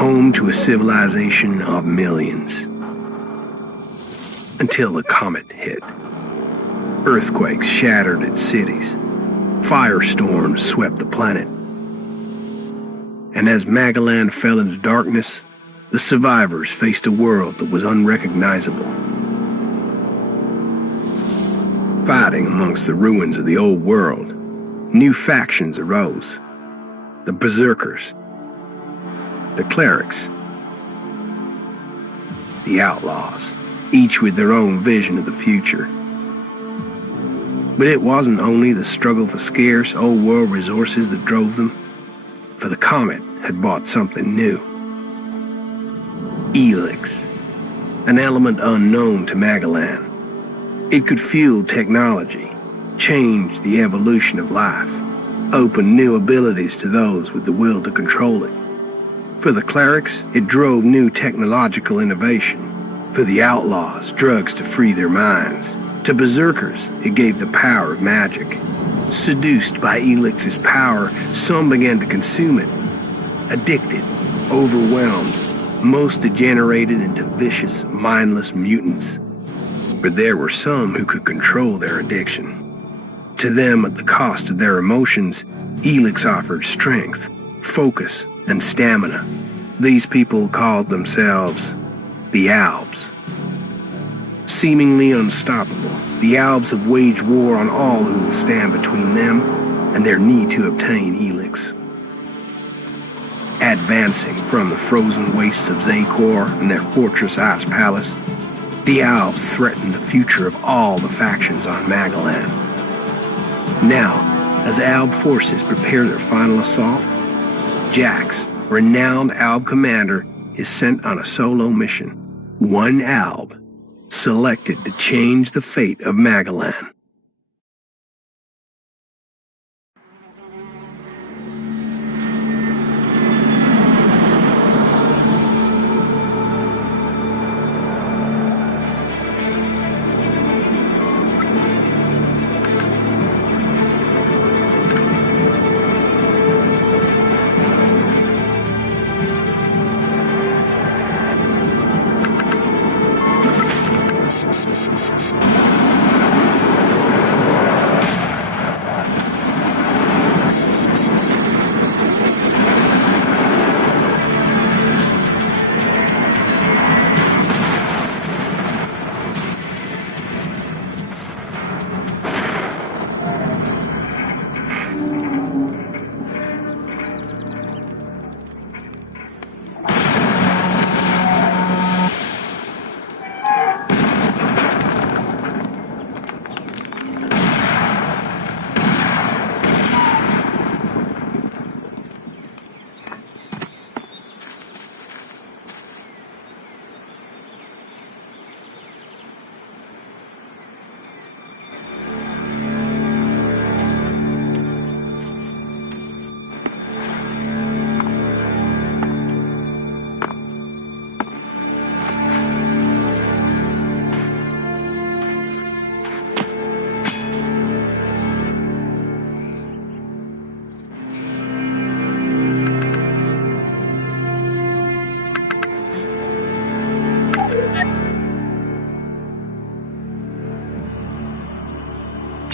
home to a civilization of millions. Until the comet hit. Earthquakes shattered its cities. Firestorms swept the planet. And as Magellan fell into darkness, the survivors faced a world that was unrecognizable. Fighting amongst the ruins of the old world, new factions arose. The Berserkers, the Clerics, the Outlaws, each with their own vision of the future. But it wasn't only the struggle for scarce old world resources that drove them, for the comet had brought something new. Elex, an element unknown to Magellan. It could fuel technology, change the evolution of life, open new abilities to those with the will to control it. For the clerics, it drove new technological innovation. For the outlaws, drugs to free their minds. To berserkers, it gave the power of magic. Seduced by Elix's power, some began to consume it. Addicted, overwhelmed, most degenerated into vicious, mindless mutants. But there were some who could control their addiction. To them, at the cost of their emotions, Elex offered strength, focus, and stamina. These people called themselves the Albs. Seemingly unstoppable, the Albs have waged war on all who will stand between them and their need to obtain Elex. Advancing from the frozen wastes of Zakor and their fortress ice palace, the Albs threaten the future of all the factions on Magellan. Now, as Alb forces prepare their final assault, Jax, renowned Alb commander, is sent on a solo mission. One Alb, selected to change the fate of Magellan.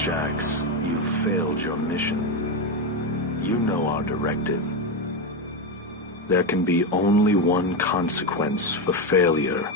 Jax, you've failed your mission. You know our directive. There can be only one consequence for failure.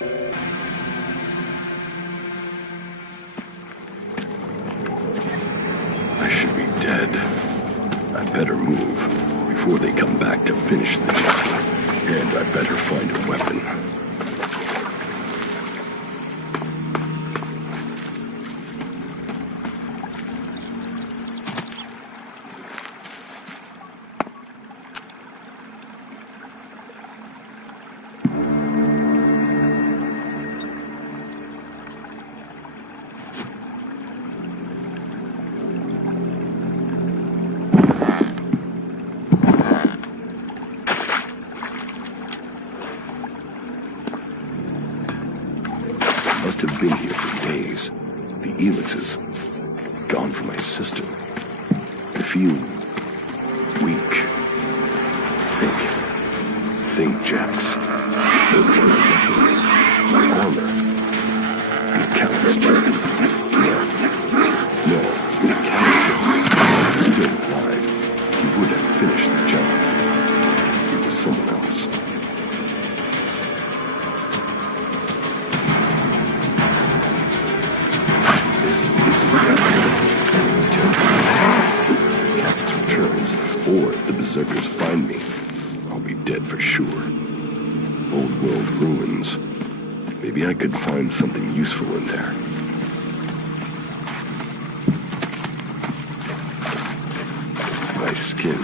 I should be dead. I better move before they come back to finish the job. And I better find a weapon. Must have been here for days. The Elex is gone from my system. I feel weak. Think, Jax. My armor. The callous jerk. No, the callous is still alive. He would have finished the job. It was someone else. This isn't until Captain returns, or if the berserkers find me, I'll be dead for sure. Old world ruins. Maybe I could find something useful in there. My skin.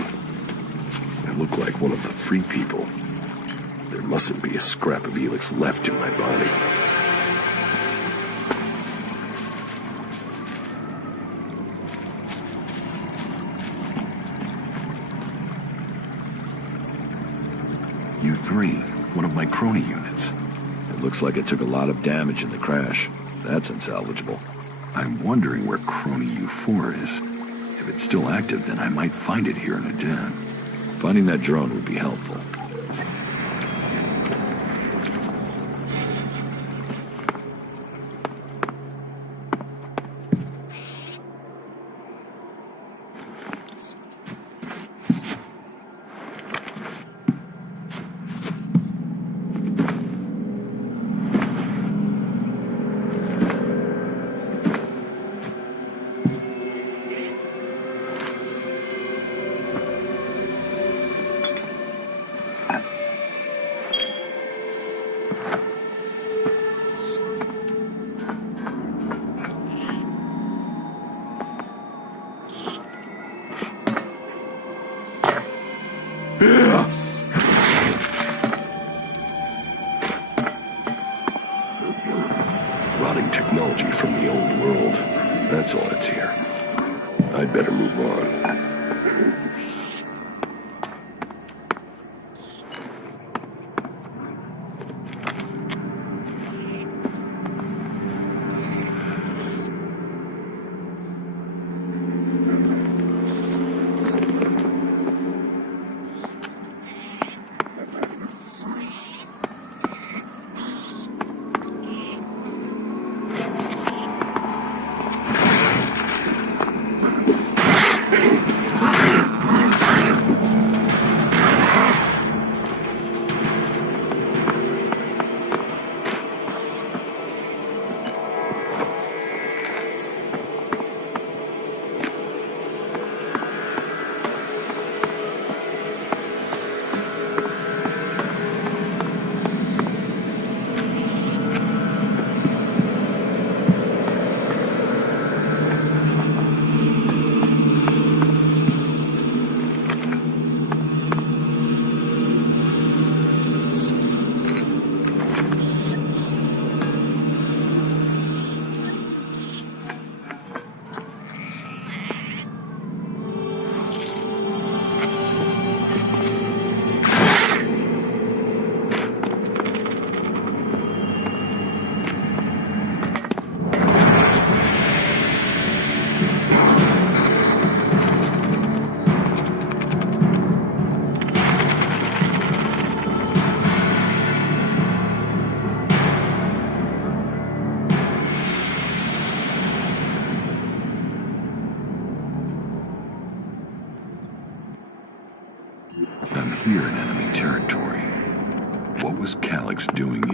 I look like one of the free people. There mustn't be a scrap of Elex left in my body. U3, one of my crony units. It looks like it took a lot of damage in the crash. That's unsalvageable. I'm wondering where crony U4 is. If it's still active, then I might find it here in a den. Finding that drone would be helpful. Rotting technology from the old world. That's all that's here. I'd better move on.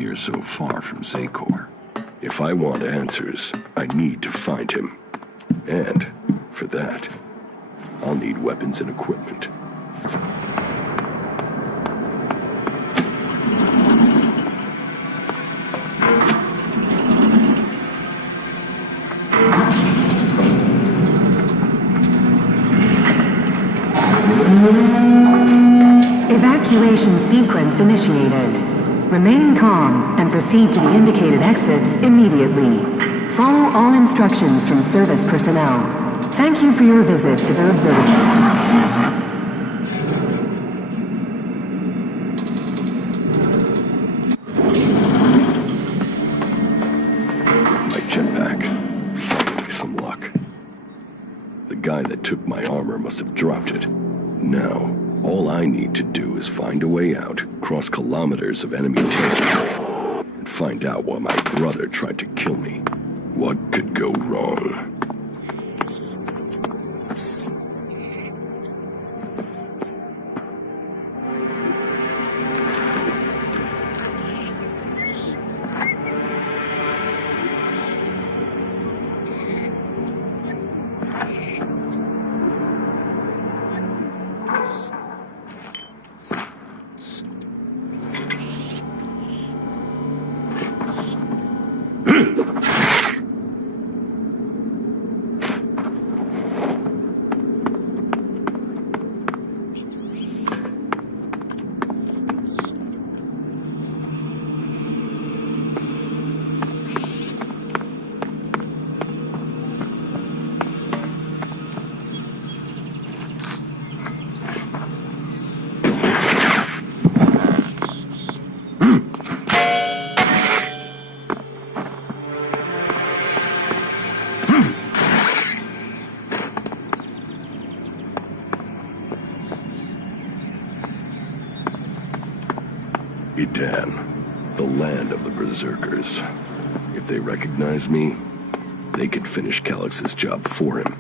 here so far from Zakor? If I want answers, I need to find him. And, for that, I'll need weapons and equipment. Evacuation sequence initiated. Remain calm and proceed to the indicated exits immediately. Follow all instructions from service personnel. Thank you for your visit to the observatory. Took my armor must have dropped it. Now, all I need to do is find a way out, cross kilometers of enemy territory, and find out why my brother tried to kill me. What could go wrong? The land of the Berserkers. If they recognize me, they could finish Calix's job for him.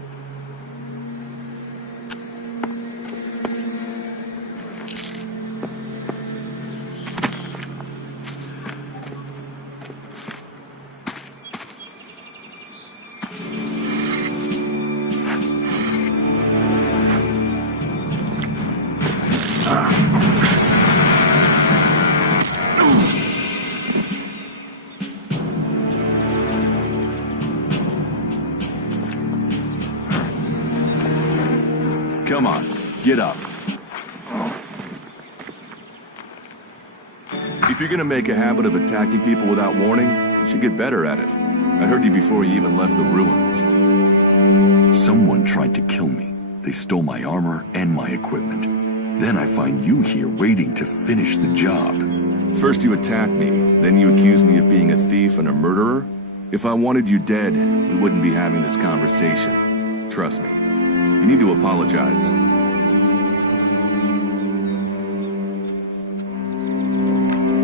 Come on, get up. If you're gonna make a habit of attacking people without warning, you should get better at it. I heard you before you even left the ruins. Someone tried to kill me. They stole my armor and my equipment. Then I find you here waiting to finish the job. First you attacked me, then you accused me of being a thief and a murderer. If I wanted you dead, we wouldn't be having this conversation. Trust me. You need to apologize.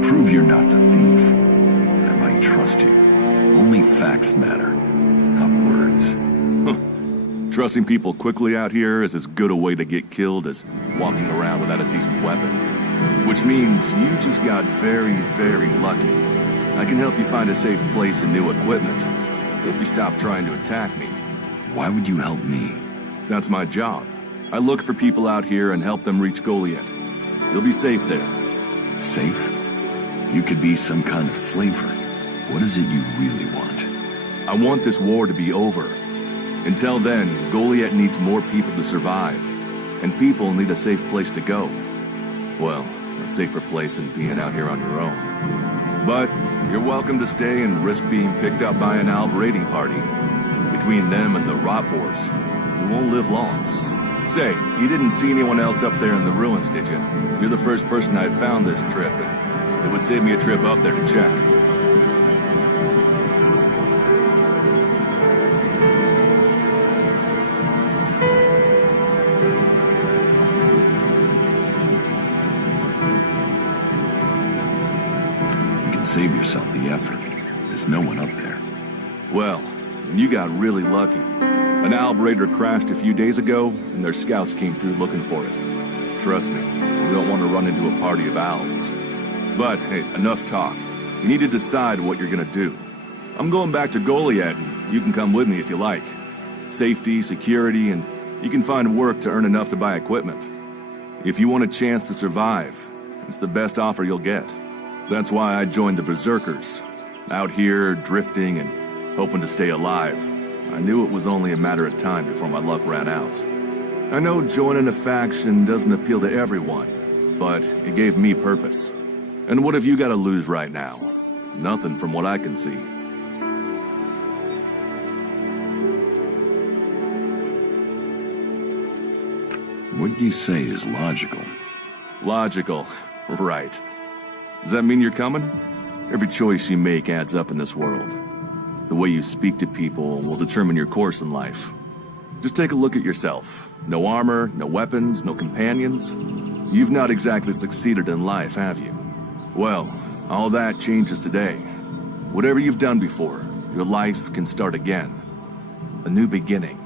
Prove you're not the thief, and I might trust you. Only facts matter, not words. Trusting people quickly out here is as good a way to get killed as walking around without a decent weapon. Which means you just got very, very lucky. I can help you find a safe place and new equipment, if you stop trying to attack me. Why would you help me? That's my job. I look for people out here and help them reach Goliath. You'll be safe there. Safe? You could be some kind of slaver. What is it you really want? I want this war to be over. Until then, Goliath needs more people to survive. And people need a safe place to go. Well, a safer place than being out here on your own. But you're welcome to stay and risk being picked up by an Exhilarating party. Between them and the Rot Wars, you won't live long. Say, you didn't see anyone else up there in the ruins, did you? You're the first person I found this trip, and it would save me a trip up there to check. You can save yourself the effort. There's no one up there. Well, you got really lucky. An Albrader crashed a few days ago, and their scouts came through looking for it. Trust me, you don't want to run into a party of owls. But, hey, enough talk. You need to decide what you're gonna do. I'm going back to Goliath, and you can come with me if you like. Safety, security, and you can find work to earn enough to buy equipment. If you want a chance to survive, it's the best offer you'll get. That's why I joined the Berserkers. Out here, drifting and hoping to stay alive. I knew it was only a matter of time before my luck ran out. I know joining a faction doesn't appeal to everyone, but it gave me purpose. And what have you got to lose right now? Nothing from what I can see. What you say is logical. Logical, right. Does that mean you're coming? Every choice you make adds up in this world. The way you speak to people will determine your course in life. Just take a look at yourself. No armor, no weapons, no companions. You've not exactly succeeded in life, have you? Well, all that changes today. Whatever you've done before, your life can start again. A new beginning.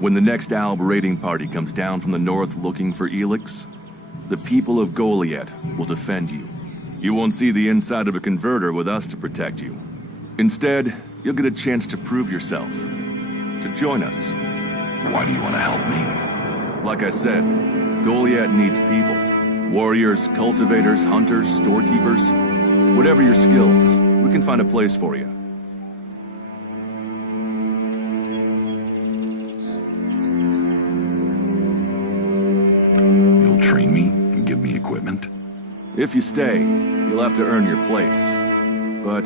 When the next Alb raiding party comes down from the north looking for Elex, the people of Goliath will defend you. You won't see the inside of a converter with us to protect you. Instead, you'll get a chance to prove yourself. To join us. Why do you want to help me? Like I said, Goliath needs people. Warriors, cultivators, hunters, storekeepers. Whatever your skills, we can find a place for you. You'll train me and give me equipment? If you stay, you'll have to earn your place. But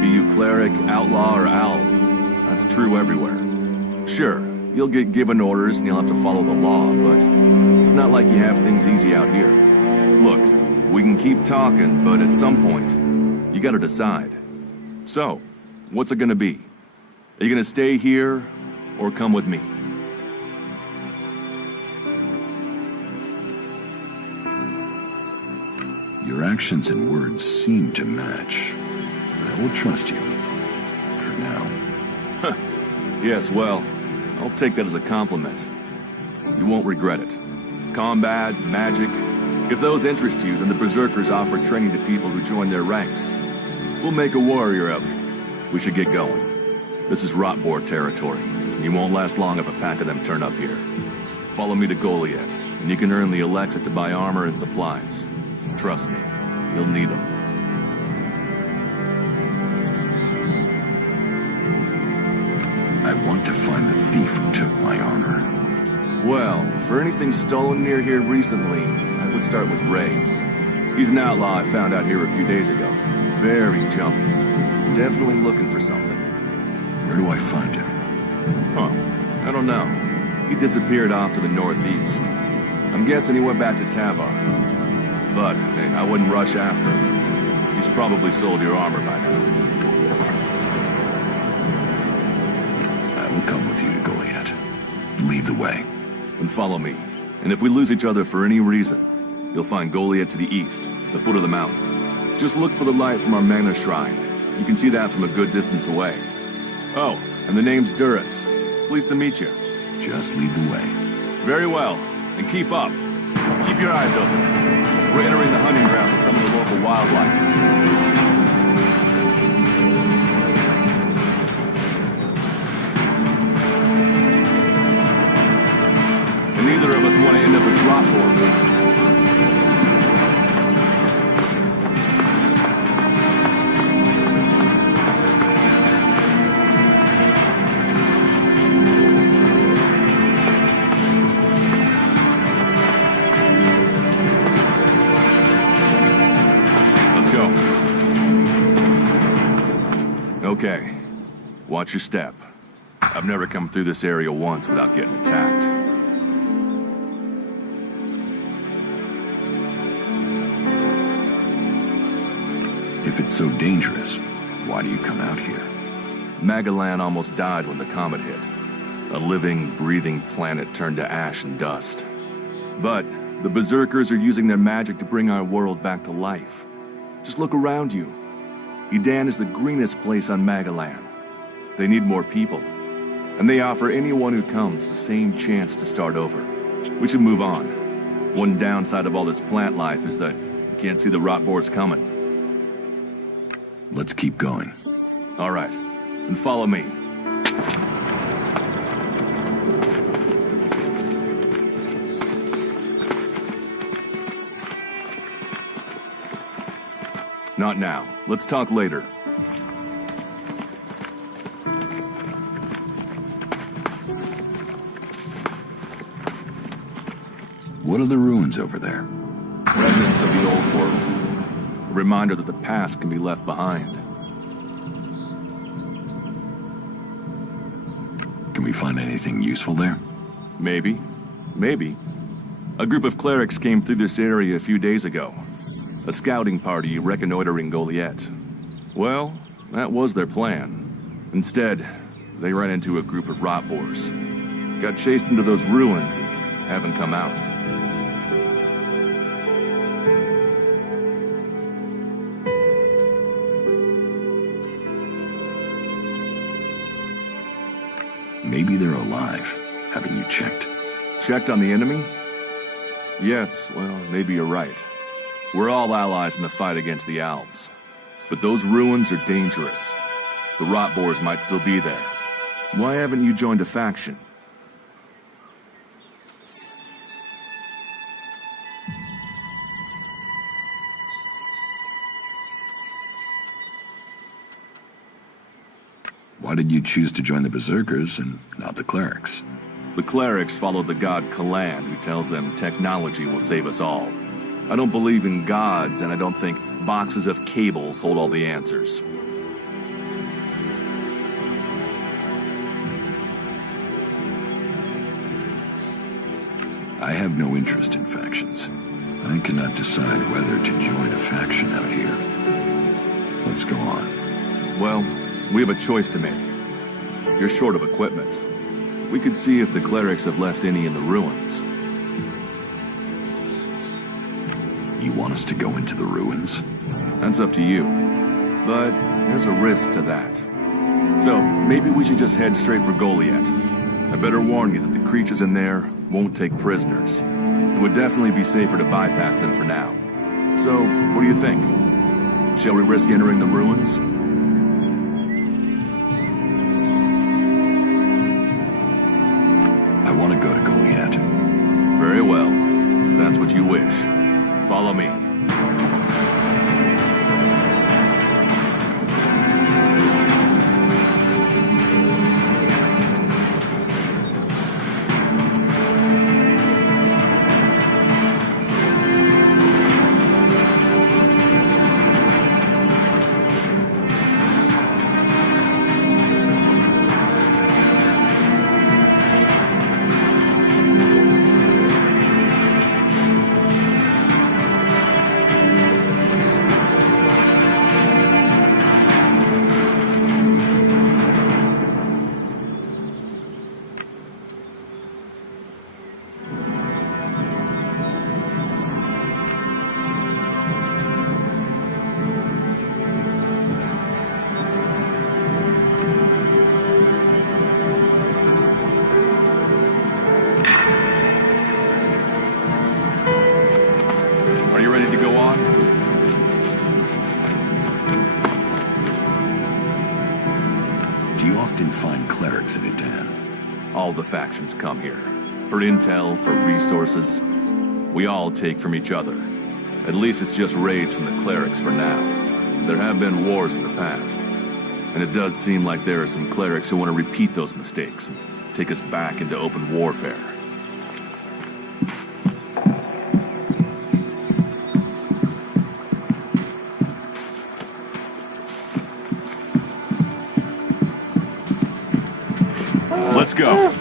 be you cleric, outlaw, or alb, that's true everywhere. Sure, you'll get given orders and you'll have to follow the law, but it's not like you have things easy out here. Look, we can keep talking, but at some point, you gotta decide. So, what's it gonna be? Are you gonna stay here, or come with me? Your actions and words seem to match. I will trust you. For now. Yes, well, I'll take that as a compliment. You won't regret it. Combat, magic. If those interest you, then the Berserkers offer training to people who join their ranks. We'll make a warrior of you. We should get going. This is Rotboar territory. You won't last long if a pack of them turn up here. Follow me to Goliath, and you can earn the Electric to buy armor and supplies. Trust me, you'll need them. I want to find the thief who took my armor. Well, for anything stolen near here recently, I would start with Ray. He's an outlaw I found out here a few days ago. Very jumpy. Definitely looking for something. Where do I find him? Huh. I don't know. He disappeared off to the northeast. I'm guessing he went back to Tavar. But, hey, I wouldn't rush after him. He's probably sold your armor by now. I will come with you to Goliath. Lead the way. And follow me. And if we lose each other for any reason, you'll find Goliath to the east, the foot of the mountain. Just look for the light from our Magna Shrine. You can see that from a good distance away. Oh, and the name's Duras. Pleased to meet you. Just lead the way. Very well. And keep up. Keep your eyes open. We're entering the hunting grounds of some of the local wildlife. And neither of us want to end up as Rotboar. Okay, watch your step. I've never come through this area once without getting attacked. If it's so dangerous, why do you come out here? Magalan almost died when the comet hit. A living, breathing planet turned to ash and dust. But the Berserkers are using their magic to bring our world back to life. Just look around you. Edan is the greenest place on Magalan. They need more people. And they offer anyone who comes the same chance to start over. We should move on. One downside of all this plant life is that you can't see the Rotboars coming. Let's keep going. All right, then follow me. Not now. Let's talk later. What are the ruins over there? Remnants of the old world. A reminder that the past can be left behind. Can we find anything useful there? Maybe. Maybe. A group of clerics came through this area a few days ago. A scouting party reconnoitering Goliath. Well, that was their plan. Instead, they ran into a group of rot boars. Got chased into those ruins and haven't come out. Maybe they're alive. Haven't you checked? Checked on the enemy? Yes, well, maybe you're right. We're all allies in the fight against the Alps. But those ruins are dangerous. The rot boars might still be there. Why haven't you joined a faction? Why did you choose to join the Berserkers and not the clerics? The clerics follow the god Kalan, who tells them technology will save us all. I don't believe in gods, and I don't think boxes of cables hold all the answers. I have no interest in factions. I cannot decide whether to join a faction out here. Let's go on. Well, we have a choice to make. You're short of equipment. We could see if the clerics have left any in the ruins. You want us to go into the ruins? That's up to you. But there's a risk to that. So maybe we should just head straight for Goliath. I better warn you that the creatures in there won't take prisoners. It would definitely be safer to bypass them for now. So, what do you think? Shall we risk entering the ruins? I want to go to Goliath. Very well, if that's what you wish. Follow me. All the factions come here. For intel, for resources. We all take from each other. At least it's just raids from the clerics for now. There have been wars in the past. And it does seem like there are some clerics who want to repeat those mistakes and take us back into open warfare. Let's go.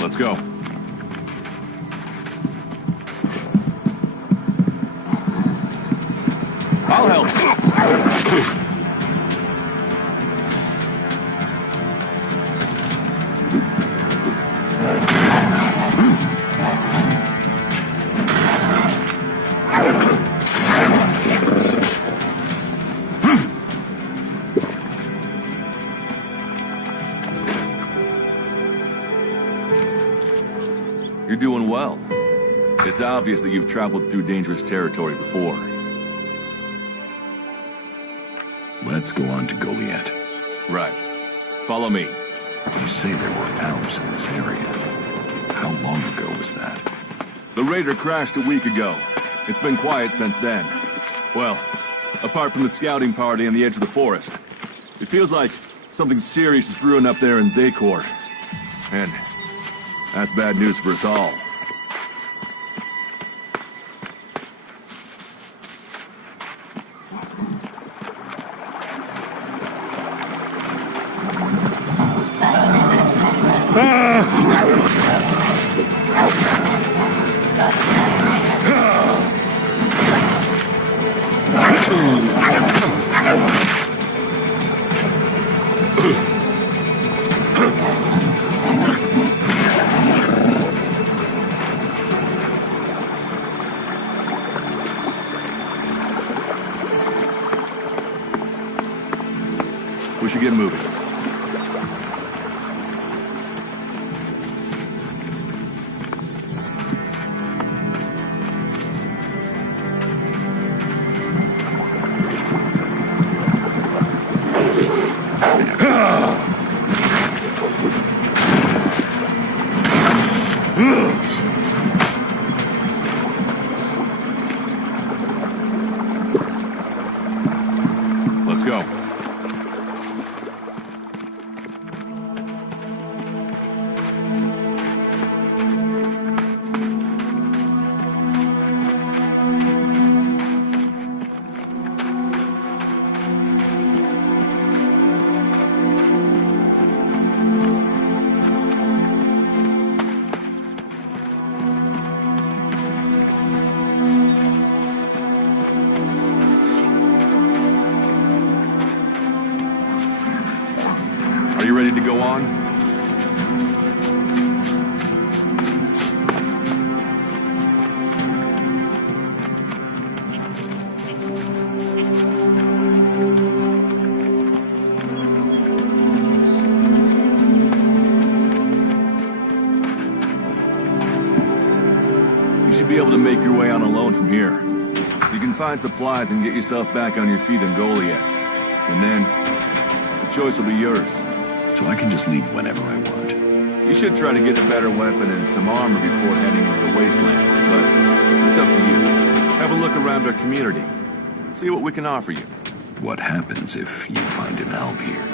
Let's go. I'll help. You're doing well. It's obvious that you've traveled through dangerous territory before. Let's go on to Goliath. Right. Follow me. You say there were Alps in this area. How long ago was that? The raider crashed a week ago. It's been quiet since then. Well, apart from the scouting party on the edge of the forest. It feels like something serious is brewing up there in Zakor. And that's bad news for us all. We should get moving. Let's go. Are you ready to go on? You should be able to make your way on alone from here. You can find supplies and get yourself back on your feet in Goliath. And then, the choice will be yours. So I can just leave whenever I want. You should try to get a better weapon and some armor before heading into the wastelands, but it's up to you. Have a look around our community. See what we can offer you. What happens if you find an Alp here?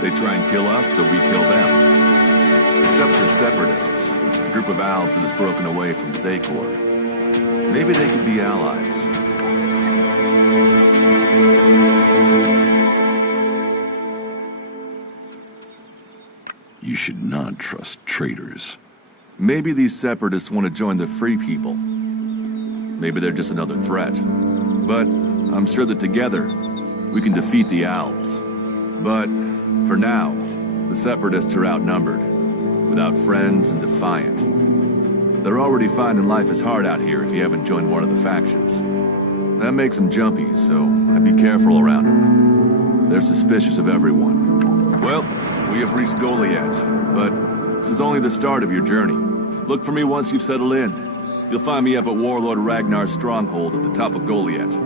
They try and kill us, so we kill them. Except the Separatists, a group of Alps that has broken away from Zakor. Maybe they could be allies. You should not trust traitors. Maybe these Separatists want to join the Free People. Maybe they're just another threat. But I'm sure that together, we can defeat the Alps. But for now, the Separatists are outnumbered, without friends and defiant. They're already finding life is hard out here if you haven't joined one of the factions. That makes them jumpy, so I'd be careful around them. They're suspicious of everyone. Well, we have reached Goliath, but this is only the start of your journey. Look for me once you've settled in. You'll find me up at Warlord Ragnar's stronghold at the top of Goliath.